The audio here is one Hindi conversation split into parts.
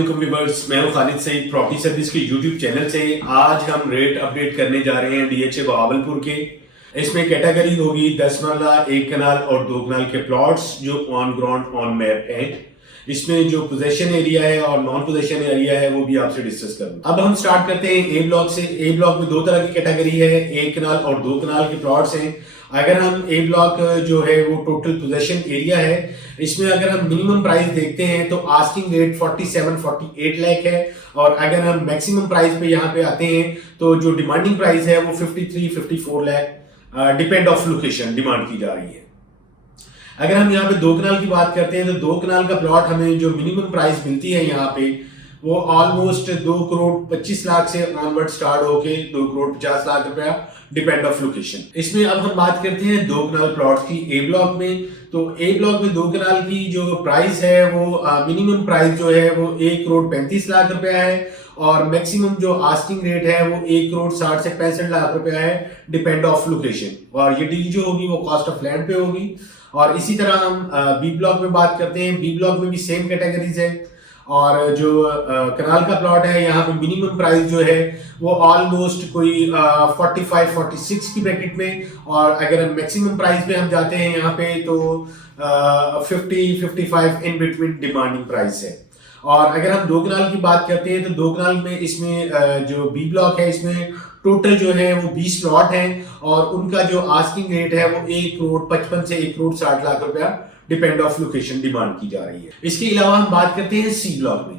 वालेकुम व्यूअर्स, मैं हूं खालिद सईद प्रॉपर्टी सर्विस के यूट्यूब चैनल से। आज हम रेट अपडेट करने जा रहे हैं डीएचए बहावलपुर के। इसमें कैटेगरी होगी 10 मरला, 1 कनाल और 2 कनाल के प्लॉट्स जो ऑन ग्राउंड ऑन मैप हैं। इसमें जो पोजेशन एरिया है और नॉन पोजेशन एरिया है वो भी आपसे डिस्कस करूंगा। अब हम स्टार्ट करते हैं ए ब्लॉक से। ए ब्लॉक में दो तरह की कैटेगरी है, 1 कनाल और 2 कनाल के प्लॉट्स हैं। अगर हम ए ब्लॉक जो है वो टोटल पोजेशन एरिया है, इसमें अगर हम मिनिमम प्राइस देखते हैं तो आस्किंग रेट 47-48 लाख है। और अगर हम मैक्सिमम प्राइस पे यहाँ पे आते हैं तो जो डिमांडिंग प्राइस है वो 53-54 lakh depend of location demand की जा रही है। अगर हम यहाँ पे 2 कनाल की बात करते हैं तो 2 कनाल का प्लॉट हमें जो मिनिमम प्राइस मिलती है यहाँ पे वो ऑलमोस्ट 2 करोड़ 25 लाख से ऑनवर्ड स्टार्ट होके 2 करोड़ 50 लाख रुपया डिपेंड ऑफ लोकेशन। इसमें अब हम बात करते हैं 2 कनाल प्लॉट्स की ए ब्लॉक में। तो ए ब्लॉक में 2 कनाल की जो प्राइस है वो मिनिमम प्राइस जो है वो 1 करोड़ 35 लाख रुपया है और मैक्सिमम जो आस्किंग रेट है वो 1 करोड़ 60 से 65 लाख रुपया है डिपेंड ऑफ लोकेशन। और ये डील जो होगी वो कॉस्ट ऑफ लैंड पे होगी। और इसी तरह हम बी ब्लॉक में बात करते हैं। बी ब्लॉक में भी सेम कैटेगरीज है और जो कनाल का प्लॉट है यहाँ पे मिनिमम प्राइस जो है वो ऑलमोस्ट कोई 45-46 की ब्रैकेट में। और अगर हम मैक्सिमम प्राइस पे हम जाते हैं यहाँ पे तो 50-55 इन बिटवीन डिमांडिंग प्राइस है। और अगर हम 2 कनाल की बात करते हैं तो 2 कनाल में इसमें जो बी ब्लॉक है इसमें टोटल जो है वो 20 प्लॉट हैं और उनका जो आस्किंग रेट है वो 1 करोड़ 55 से 1 करोड़ 60 लाख रुपया डिपेंड ऑफ लोकेशन डिमांड की जा रही है। इसके अलावा हम बात करते हैं सी ब्लॉक में।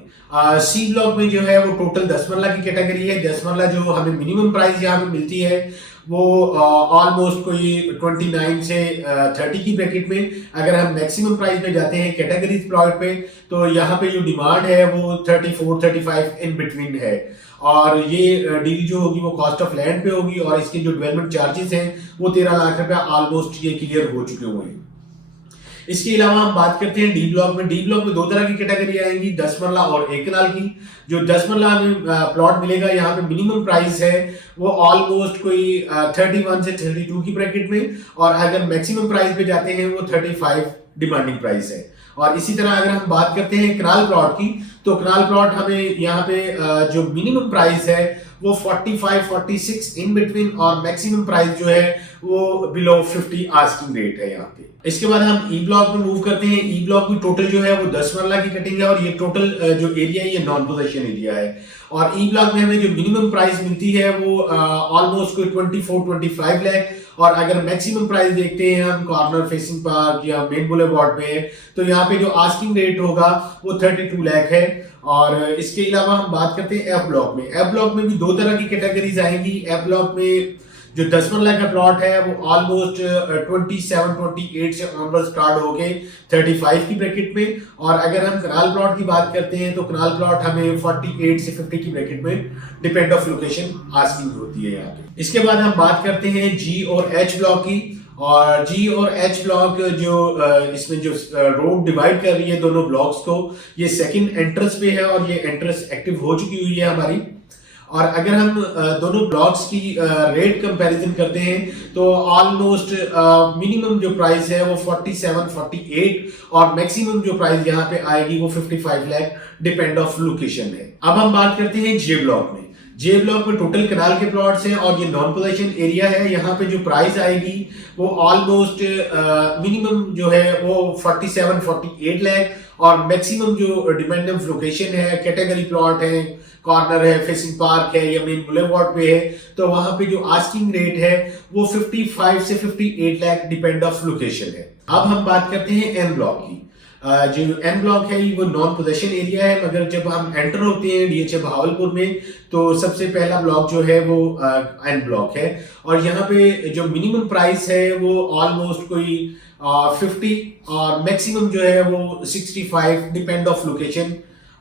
सी ब्लॉक में जो है वो टोटल 10 मरला की कैटेगरी है। 10 मरला जो हमें मिनिमम प्राइस यहाँ पे मिलती है वो ऑलमोस्ट कोई 29 से 30 की ब्रैकेट में। अगर हम मैक्सिमम प्राइस पे जाते हैं कैटेगरीज प्लॉट पे तो यहाँ पे जो डिमांड है वो 34-35 इन बिटवीन है। और ये डील जो होगी वो कॉस्ट ऑफ लैंड पे होगी और इसके जो डेवलपमेंट चार्जेस हैं वो 13 लाख रुपया ऑलमोस्ट ये क्लियर हो चुके हुए हैं। इसके अलावा हम बात करते हैं डी ब्लॉक में। डी ब्लॉक में 2 तरह की कैटेगरी आएंगी, 10 मरला और 1 कनाल की। जो 10 मरला हमें प्लॉट मिलेगा यहाँ पे मिनिमम प्राइस है वो ऑलमोस्ट कोई 31 से 32 की ब्रैकेट में। और अगर मैक्सिमम प्राइस पे जाते हैं वो 35 डिमांडिंग प्राइस है। और इसी तरह अगर हम बात करते हैं कनाल प्लॉट की तो कनाल प्लॉट हमें यहाँ पे जो मिनिमम प्राइस है वो 45-46 इन बिटवीन और मैक्सिमम प्राइस जो है वो बिलो 50 आस्किंग रेट है यहाँ पे। इसके बाद हम ई ब्लॉक में मूव करते हैं। ई ब्लॉक में टोटल जो है वो 10 मरला की कटिंग है और ये टोटल जो एरिया है ये नॉन पोजेशन एरिया है। और ई ब्लॉक में हमें जो मिनिमम प्राइस मिलती है वो ऑलमोस्ट कोई 24-25 लाख। और अगर मैक्सिमम प्राइस देखते हैं हम कॉर्नर फेसिंग पार्क या मेन बुलेवार्ड पे तो यहाँ पे जो आस्किंग रेट होगा वो 32 लाख है। और इसके अलावा हम बात करते हैं एफ ब्लॉक में। एफ ब्लॉक में भी 2 तरह की कैटेगरीज आएंगी। एफ ब्लॉक में जो 10 मरला का प्लॉट है वो ऑलमोस्ट 27-28 से ऑनवर्ड स्टार्ट होके 35 की ब्रैकेट में। और अगर हम कनाल प्लॉट की बात करते हैं तो कनाल प्लॉट हमें 48 से 50 की ब्रैकेट में डिपेंड ऑफ लोकेशन आस्किंग होती है यहाँ पे। इसके बाद हम बात करते हैं जी और एच ब्लॉक की। और जी और एच ब्लॉक जो इसमें जो रोड डिवाइड कर रही है दोनों ब्लॉक्स को, ये सेकंड एंट्रेंस पे है और ये एंट्रेंस एक्टिव हो चुकी हुई है हमारी। और अगर हम दोनों ब्लॉक्स की रेट कंपैरिजन करते हैं तो ऑलमोस्ट मिनिमम जो प्राइस है वो 47-48 और मैक्सिमम जो प्राइस यहाँ पे आएगी वो 55 लाख डिपेंड ऑफ लोकेशन है। अब हम बात करते हैं जे ब्लॉक में। जे ब्लॉक में टोटल कनाल के प्लॉट्स हैं और ये नॉन पोजेशन एरिया है। यहाँ पे जो प्राइस आएगी वो ऑलमोस्ट मिनिमम जो है वो 47-48 लाख और मैक्सिमम जो डिपेंड ऑफ लोकेशन है, कैटेगरी प्लॉट है, कॉर्नर है, फेसिंग पार्क है या मेन बुलेवार्ड पे है तो वहां पे जो आस्किंग रेट है वो 55 से 58 लाख डिपेंड ऑफ लोकेशन है। अब हम बात करते हैं एन ब्लॉक की। जो एन ब्लॉक है वो नॉन पोजेशन एरिया है मगर जब हम एंटर होते हैं डीएचए बहावलपुर में तो सबसे पहला ब्लॉक जो है वो एन ब्लॉक है। और यहाँ पे जो मिनिमम प्राइस है वो ऑलमोस्ट कोई 50 और मैक्सिमम जो है वो 65 डिपेंड ऑफ लोकेशन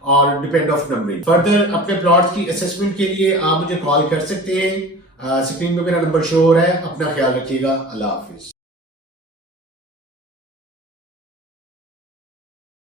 और डिपेंड ऑफ नंबरिंग। फर्दर अपने प्लॉट्स की असेसमेंट के लिए आप मुझे कॉल कर सकते हैं। स्क्रीन पे मेरा नंबर शो हो रहा है। अपना ख्याल रखिएगा। अल्लाह हाफिज।